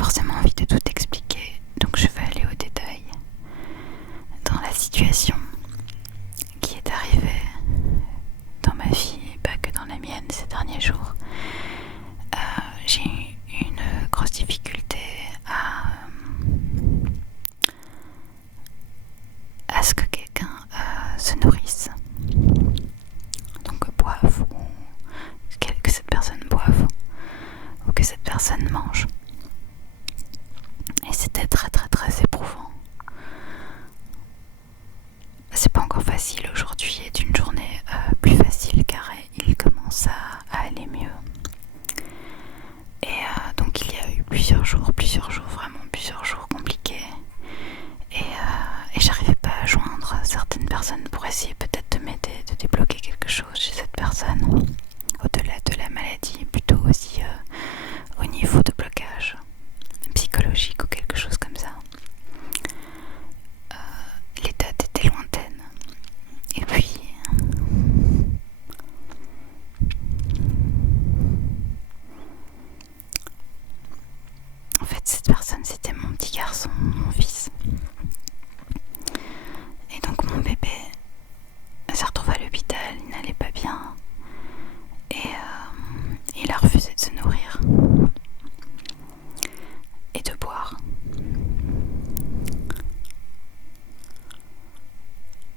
forcément envie de tout expliquer, donc je vais aller au détail. Dans la situation qui est arrivée dans ma vie, et pas que dans la mienne ces derniers jours, j'ai eu une grosse difficulté à ce que quelqu'un se nourrisse, donc boive, ou que cette personne boive, ou que cette personne mange. Et c'était très très très éprouvant. C'est pas encore facile, aujourd'hui est une journée plus facile car il commence à aller mieux. Et donc il y a eu plusieurs jours, vraiment plusieurs jours compliqués. Et j'arrivais pas à joindre certaines personnes pour essayer peut-être de m'aider, de débloquer quelque chose chez cette personne. Au-delà de la maladie, plutôt aussi au niveau de blocage psychologique ou quelque chose comme ça. Les dates étaient lointaines. Et puis en fait cette personne c'était mon petit garçon, mon fils. Et donc mon bébé s'est retrouvé à l'hôpital, il n'allait pas bien. Et il a refusé de se nourrir et de boire.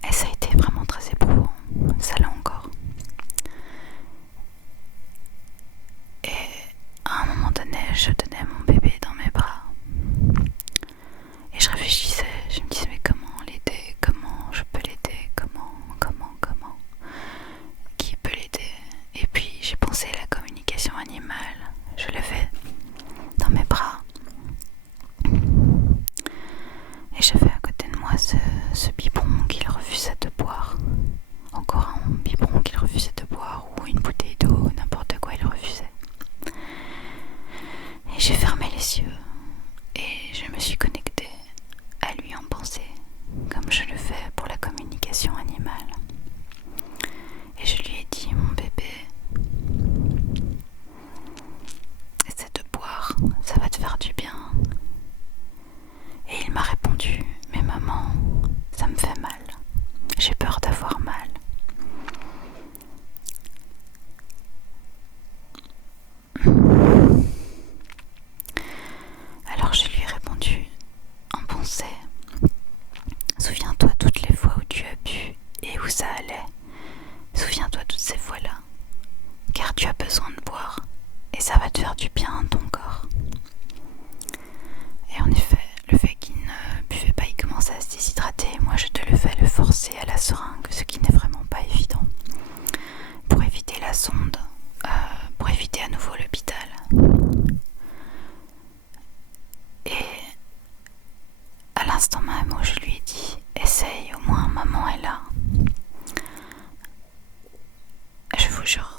Et ça a été vraiment très éprouvant, ça l'est encore. Et à un moment donné, je tenais mon bébé dans mes bras et je réfléchissais, je me disais mais comment l'aider, comment je peux l'aider, comment, qui peut l'aider. Et puis j'ai pensé à la communication animale, je l'avais dans mes bras et j'avais à côté de moi ce biberon qu'il refusait de boire, encore un biberon qu'il refusait de boire, ou une bouteille d'eau, n'importe quoi il refusait. Et j'ai fermé les yeux et je me suis connectée à lui en pensée, comme je le fais pour la communication animale. Et je lui ai dit, mon bébé, essaie de boire, ça va te faire du bien. Et il m'a répondu, mais maman, ça me fait mal, j'ai peur d'avoir mal. Alors je lui ai répondu en pensée, souviens-toi toutes les fois où tu as bu et où ça allait. Souviens-toi toutes ces fois-là, car tu as besoin de boire et ça va te faire du bien à ton corps. Et en effet, le fait qu'il ne buvait pas, il commençait à se déshydrater. Moi, je devais le forcer à la seringue, ce qui n'est vraiment pas évident, pour éviter la sonde, pour éviter à nouveau l'hôpital. Et à l'instant même où je lui ai dit « Essaye, au moins maman est là », je vous jure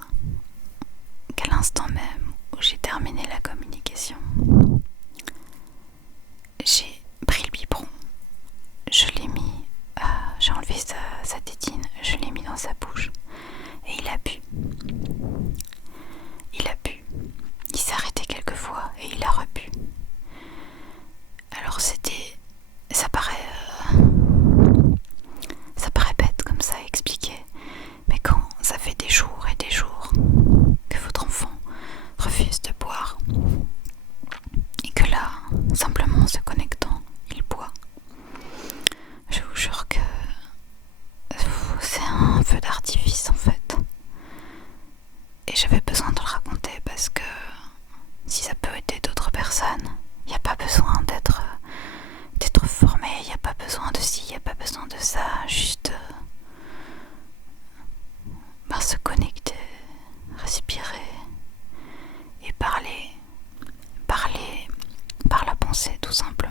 qu'à l'instant même où j'ai terminé la communication, j'ai pris le biberon, je l'ai mis, j'ai enlevé sa tétine, je l'ai mis dans sa bouche et il a bu. Il s'est arrêté quelques fois et il a rebu. Alors ça paraît bête comme ça à expliquer, mais quand ça fait des jours et des jours que votre enfant refuse de boire et que là, simplement en se connectant, il boit, je vous jure que c'est un feu d'artifice en fait. Et j'avais besoin de le raconter parce que si ça peut aider d'autres personnes, il n'y a pas besoin d'être formé, il n'y a pas besoin de ci, il n'y a pas besoin de ça, juste se connecter, respirer et parler par la pensée tout simplement.